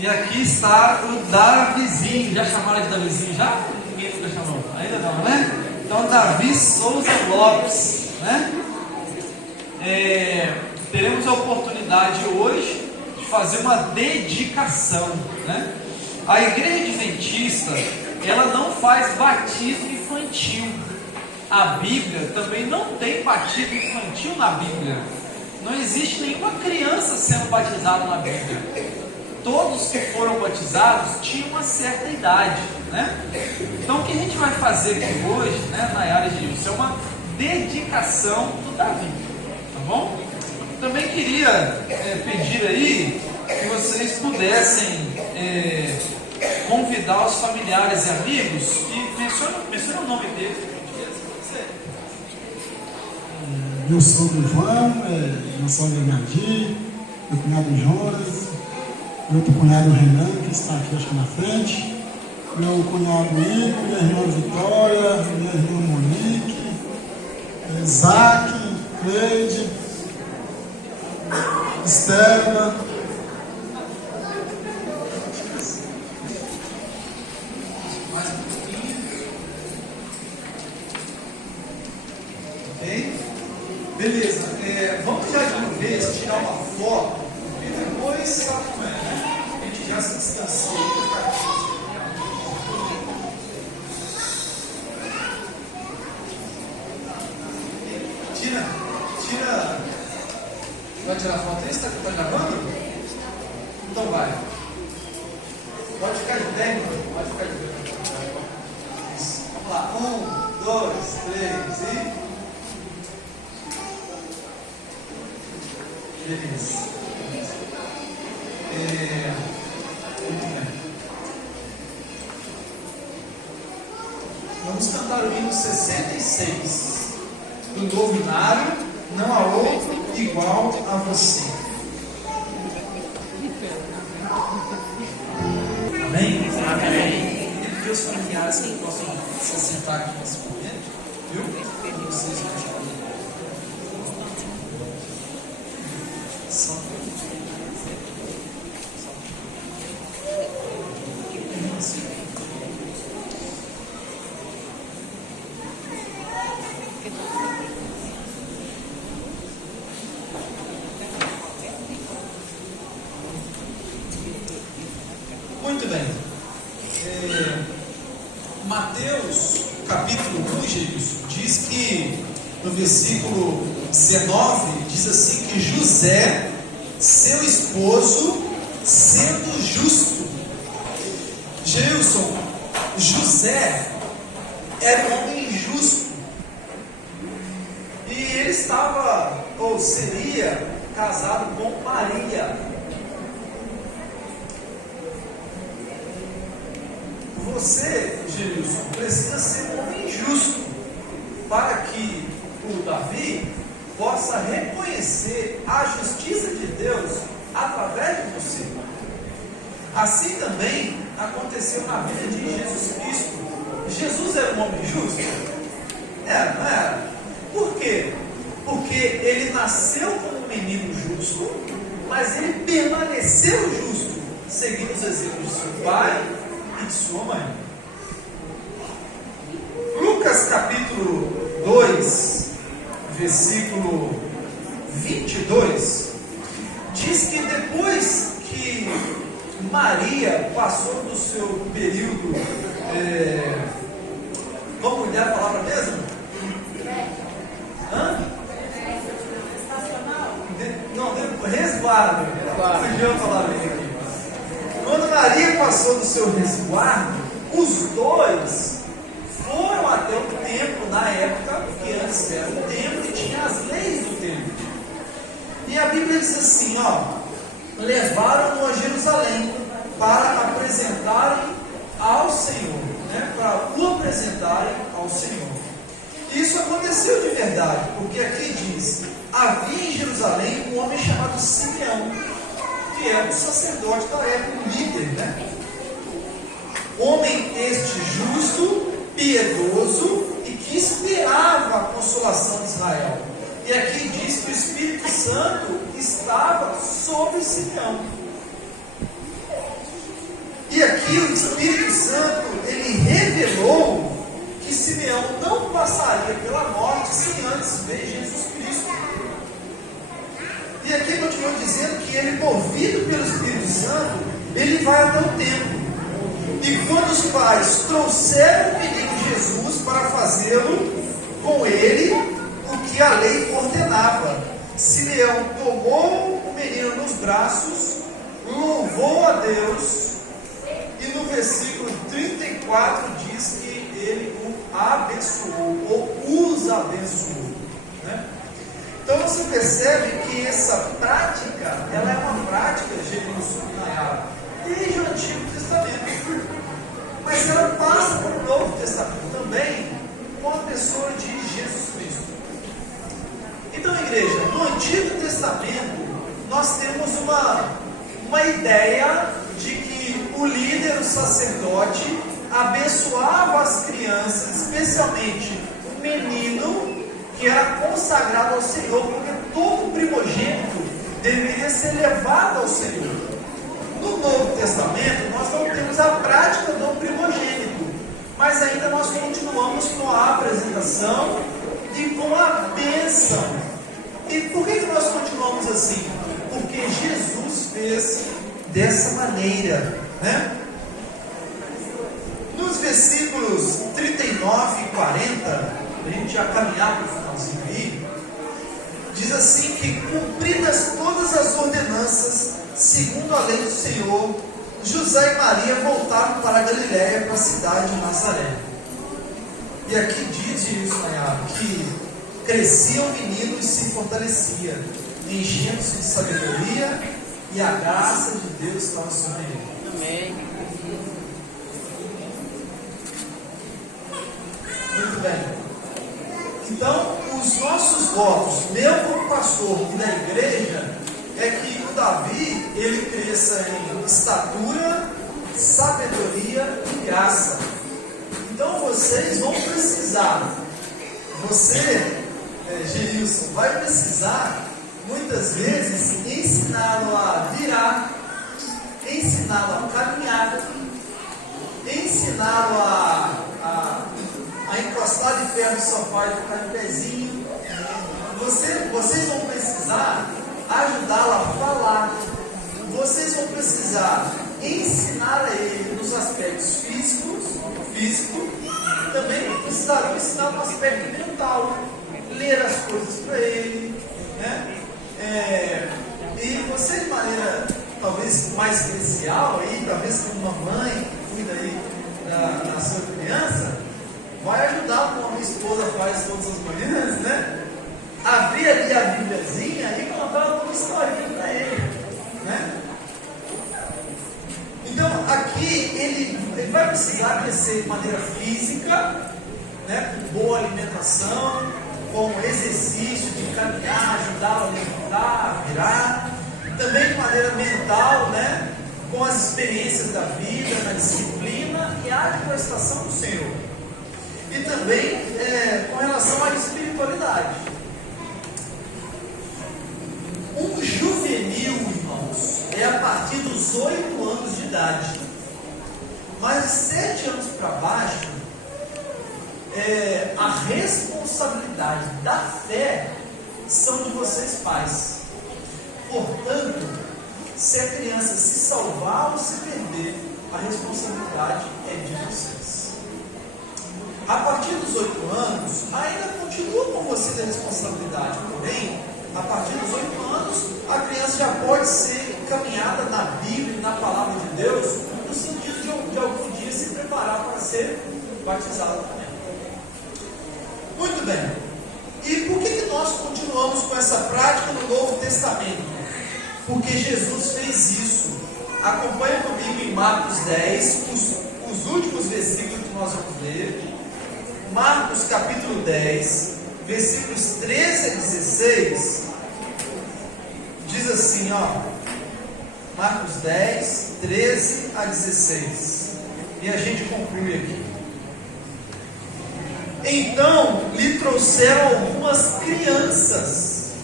E aqui está o Davizinho. Já chamaram de Davizinho já? Ninguém nunca chamou. Ainda não, né? Então, Davi Souza Lopes, né? Teremos a oportunidade hoje de fazer uma dedicação, né? A Igreja Adventista, ela não faz batismo infantil. A Bíblia também não tem batismo infantil na Bíblia. Não existe nenhuma criança sendo batizada na Bíblia. Todos que foram batizados tinham uma certa idade, né? Então o que a gente vai fazer aqui hoje, né, Nayara e Gilson, é uma dedicação do Davi, tá bom? Também queria pedir aí que vocês pudessem convidar os familiares e amigos e menciona o nome deles. Meu sogro João, meu sogro Nadir, meu cunhado Jonas, meu outro cunhado Renan, que está aqui acho que na frente, meu cunhado Ico, minha irmã Vitória, minha irmã Monique, Isaac, Cleide, Estela. Ok? Beleza. Vamos já de uma vez tirar uma foto e depois, sabe como é, né? A gente já se distancia. Tira. Vai tirar foto aí? Você está gravando? Então vai. Pode ficar de pé, mano. Pode ficar de pé. Isso. Vamos lá. 1, 2, 3 e. Beleza. Muito bem. Vamos cantar o hino 66 do Novo Inário. Não há outro igual a você. Amém? Amém. E pedir os familiares que possam se assentar aqui nesse momento, viu? Vocês vão muito bem. Mateus, capítulo 1, diz que no versículo 19, diz assim que José, seu esposo, sendo justo. Gilson, José era um homem justo. E ele estava, ou seria, casado com Maria. Você, Gilson, precisa ser um homem justo para que o Davi possa reconhecer a justiça de Deus através de você. Assim também aconteceu na vida de Jesus Cristo. Jesus era um homem justo? Era, não era? Por quê? Porque ele nasceu como um menino justo, mas ele permaneceu justo, seguindo os exemplos de seu pai e de sua mãe. Lucas capítulo 2, versículo 22, diz que depois que Maria passou do seu período, vamos olhar a palavra mesmo? Resguardo. Fugiu a palavra aqui. Quando Maria passou do seu resguardo, os dois foram até o templo na época, que antes era o templo e tinha as leis do templo. E a Bíblia diz assim, levaram-no a Jerusalém para apresentarem ao Senhor, né? Para o apresentarem ao Senhor. Isso aconteceu de verdade, porque aqui diz, havia em Jerusalém um homem chamado Simeão, que era o sacerdote da época, o líder, né? Homem este justo, piedoso e que esperava a consolação de Israel. E aqui diz que o Espírito Santo estava sobre Simeão. aqui o Espírito Santo, ele revelou que Simeão não passaria pela morte sem antes ver Jesus Cristo. E aqui continua dizendo que ele, movido pelo Espírito Santo, ele vai até o templo. E quando os pais trouxeram o menino Jesus para fazê-lo com ele o que a lei ordenava, Simeão tomou o menino nos braços, louvou a Deus, e no versículo 34 diz que ele o abençoou, ou os abençoou, né? Então você percebe que essa prática, ela é uma prática, desde o Antigo Testamento, mas ela passa para o Novo Testamento também, com a pessoa de Jesus Cristo. Então, igreja, no Antigo Testamento, nós temos uma ideia de que o líder, o sacerdote, abençoava as crianças, especialmente o menino, que era consagrado ao Senhor, porque todo primogênito deveria ser levado ao Senhor. No Novo Testamento, nós não temos a prática do primogênito, mas ainda nós continuamos com a apresentação e com a bênção. E por que nós continuamos assim? Porque Jesus fez dessa maneira, né? Nos versículos 39 e 40, a gente já caminhar para o finalzinho aí, diz assim que, cumpridas todas as ordenanças, segundo a lei do Senhor, José e Maria voltaram para a Galiléia, para a cidade de Nazaré. E aqui diz isso, que crescia o menino e se fortalecia, enchendo-se de sabedoria, e a graça de Deus estava sobre ele. Amém. Muito bem. Então, os nossos votos, meu como pastor e da igreja, é que o Davi, ele cresça em estatura, sabedoria e graça. Então vocês vão precisar, Gilson, vai precisar, muitas vezes, ensiná-lo a virar, ensiná-lo a caminhar, ensiná-lo a encostar de pé no sofá e ficar de pezinho. Vocês vão precisar ajudá-lo a falar. Vocês vão precisar ensinar a ele nos aspectos físicos, também precisarão ensinar no aspecto mental, ler as coisas para ele, né? E você, de maneira talvez mais especial, aí, talvez como uma mãe que cuida aí da sua criança, vai ajudar, como a minha esposa faz todas as manhãs, né? Abrir ali a Bíbliazinha e contar uma historinha para ele, né? Então, aqui ele vai precisar crescer de maneira física, né? Com boa alimentação, com exercício de caminhar, ajudá-lo a levantar, a virar. Também de maneira mental, né? Com as experiências da vida, na disciplina e a admoestação do Senhor. E também com relação à espiritualidade. Um juvenil, irmãos, é a partir dos 8 anos de idade. Mas de 7 anos para baixo, a responsabilidade da fé são de vocês pais. Portanto, se a criança se salvar ou se perder, a responsabilidade é de vocês. A partir dos 8 anos, ainda continua com vocês a responsabilidade, porém, a partir dos 8 anos, a criança já pode ser encaminhada na Bíblia e na Palavra de Deus, no sentido de algum dia se preparar para ser batizado também. Muito bem. E por que nós continuamos com essa prática no Novo Testamento? Porque Jesus fez isso. Acompanhe comigo em Marcos 10, os últimos versículos que nós vamos ler. Marcos capítulo 10, versículos 13 a 16, diz assim, Marcos 10, 13 a 16, e a gente conclui aqui. Então lhe trouxeram algumas crianças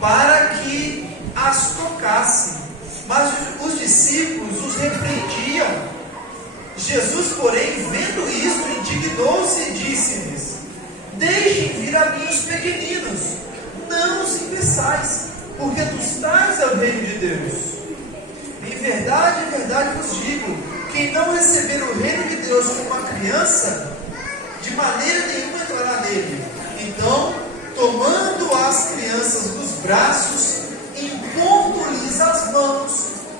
para que as tocasse, mas os discípulos os repreendiam. Jesus, porém, vendo isto, indignou-se e disse-lhes: deixem vir a mim os pequeninos, não os impeçais, porque dos tais é o reino de Deus. Em verdade vos digo, quem não receber o reino de Deus como uma criança, de maneira nenhuma entrará nele. Então, tomando as crianças nos braços, impondo-lhes as mãos,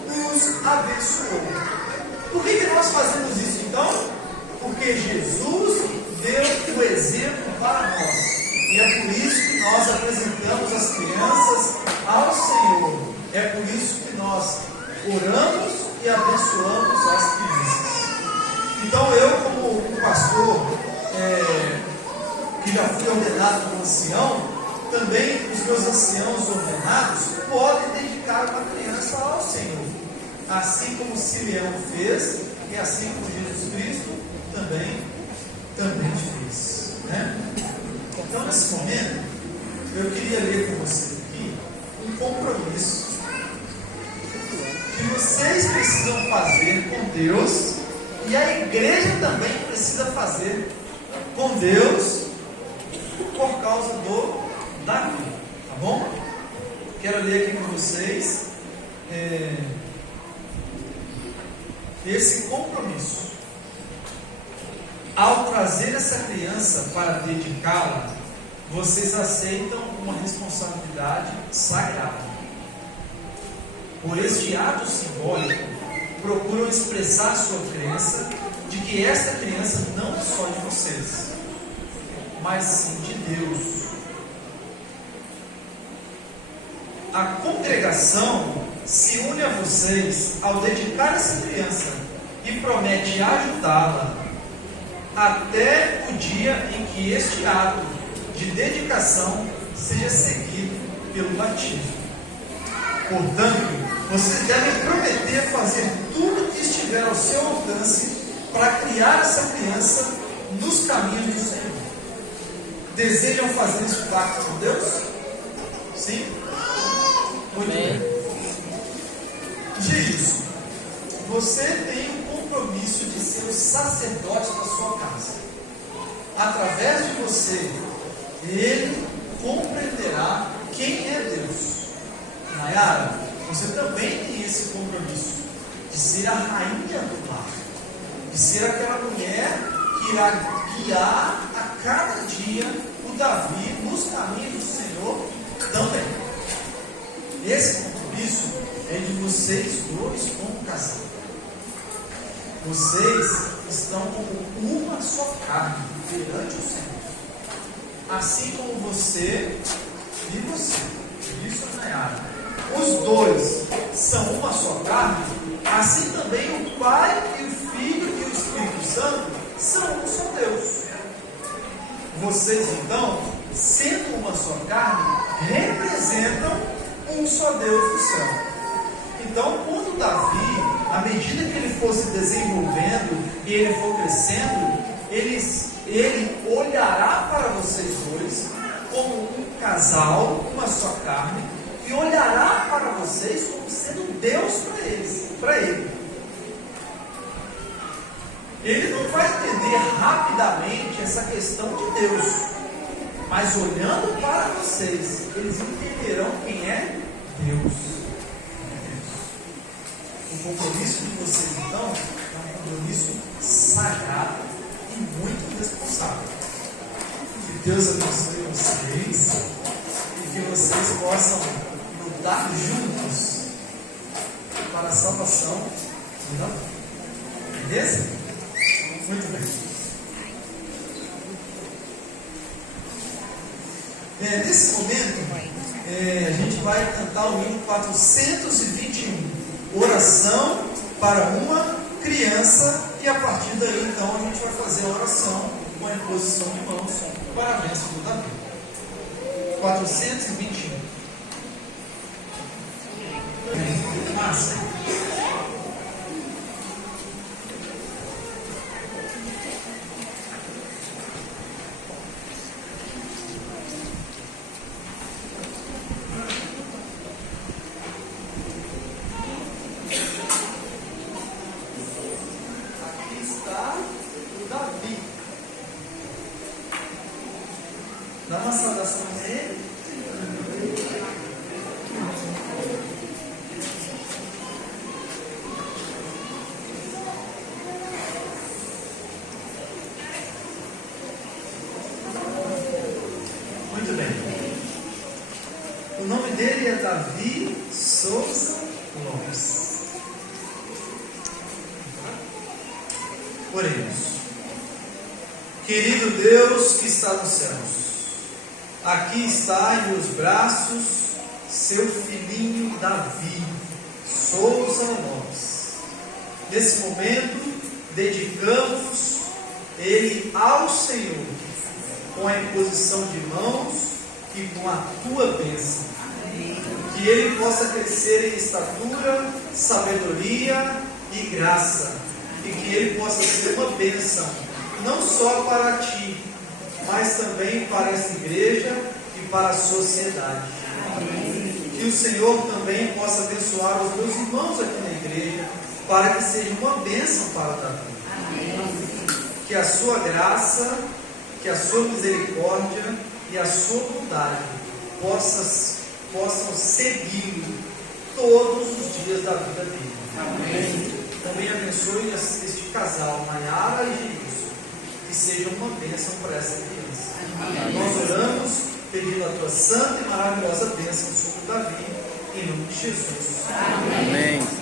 os abençoou. Por que nós fazemos isso então? Porque Jesus deu o exemplo para nós. E é por isso que nós apresentamos as crianças ao Senhor. É por isso que nós oramos e abençoamos as crianças. Então eu, como um pastor que já fui ordenado como ancião, também os meus anciãos ordenados podem dedicar uma criança ao Senhor. Assim como Simeão fez, e assim como Jesus Cristo também fez. Né? Então, nesse momento, eu queria ler com vocês aqui um compromisso que vocês precisam fazer com Deus, e a igreja também precisa fazer com Deus, por causa do Davi. Tá bom? Quero ler aqui com vocês esse compromisso. Ao trazer essa criança para dedicá-la, vocês aceitam uma responsabilidade sagrada. Por este ato simbólico, procuram expressar sua crença de que esta criança não é só de vocês, mas sim de Deus. A congregação se une a vocês ao dedicar essa criança e promete ajudá-la até o dia em que este ato de dedicação seja seguido pelo batismo. Portanto, vocês devem prometer fazer tudo que estiver ao seu alcance para criar essa criança nos caminhos do Senhor. Desejam fazer esse pacto com Deus? Sim? Muito bem. Jesus, você tem um compromisso de ser o sacerdote da sua casa. Através de você, ele compreenderá quem é Deus. Nayara, você também tem esse compromisso de ser a rainha do lar, de ser aquela mulher que irá guiar a cada dia o Davi nos caminhos do Senhor também. Esse compromisso é de vocês dois como casal. Vocês estão como uma só carne perante o Senhor. Assim como você e você. Isso é Nayara. Os dois são uma só carne, assim também o Pai e o Filho e o Espírito Santo são um só Deus. Vocês então, sendo uma só carne, representam um só Deus do céu. Então, quando Davi, à medida que ele for se desenvolvendo e ele for crescendo, ele olhará para vocês dois como um casal, uma só carne, e olhará para vocês como sendo Deus para ele. Ele não vai entender rapidamente essa questão de Deus, mas olhando para vocês, eles entenderão quem é Deus. O compromisso de vocês, então, é um compromisso sagrado e muito responsável. Que Deus abençoe vocês e que vocês possam lutar juntos para a salvação. Não? Beleza? Muito bem. Nesse momento, a gente vai cantar o hino 421. Oração para uma criança, e a partir daí então a gente vai fazer a oração com a imposição de mãos para a bênção do Davi. 421. Massa. Aqui está Oremos. Querido Deus que está nos céus, aqui está em meus braços seu filhinho Davi Souza Lopes. Nesse momento, dedicamos ele ao Senhor, com a imposição de mãos e com a tua bênção. Que ele possa crescer em estatura, sabedoria e graça, e que ele possa ser uma bênção, não só para ti, mas também para essa igreja e para a sociedade. Que o Senhor também possa abençoar os meus irmãos aqui na igreja, para que seja uma bênção para Davi. Que a sua graça, que a sua misericórdia e a sua bondade possam segui-lo todos os dias da vida dele. Amém. Também abençoe este casal, Nayara e Gilson, que seja uma bênção para essa criança. Amém. Nós oramos pedindo a tua santa e maravilhosa bênção sobre Davi, em nome de Jesus. Amém.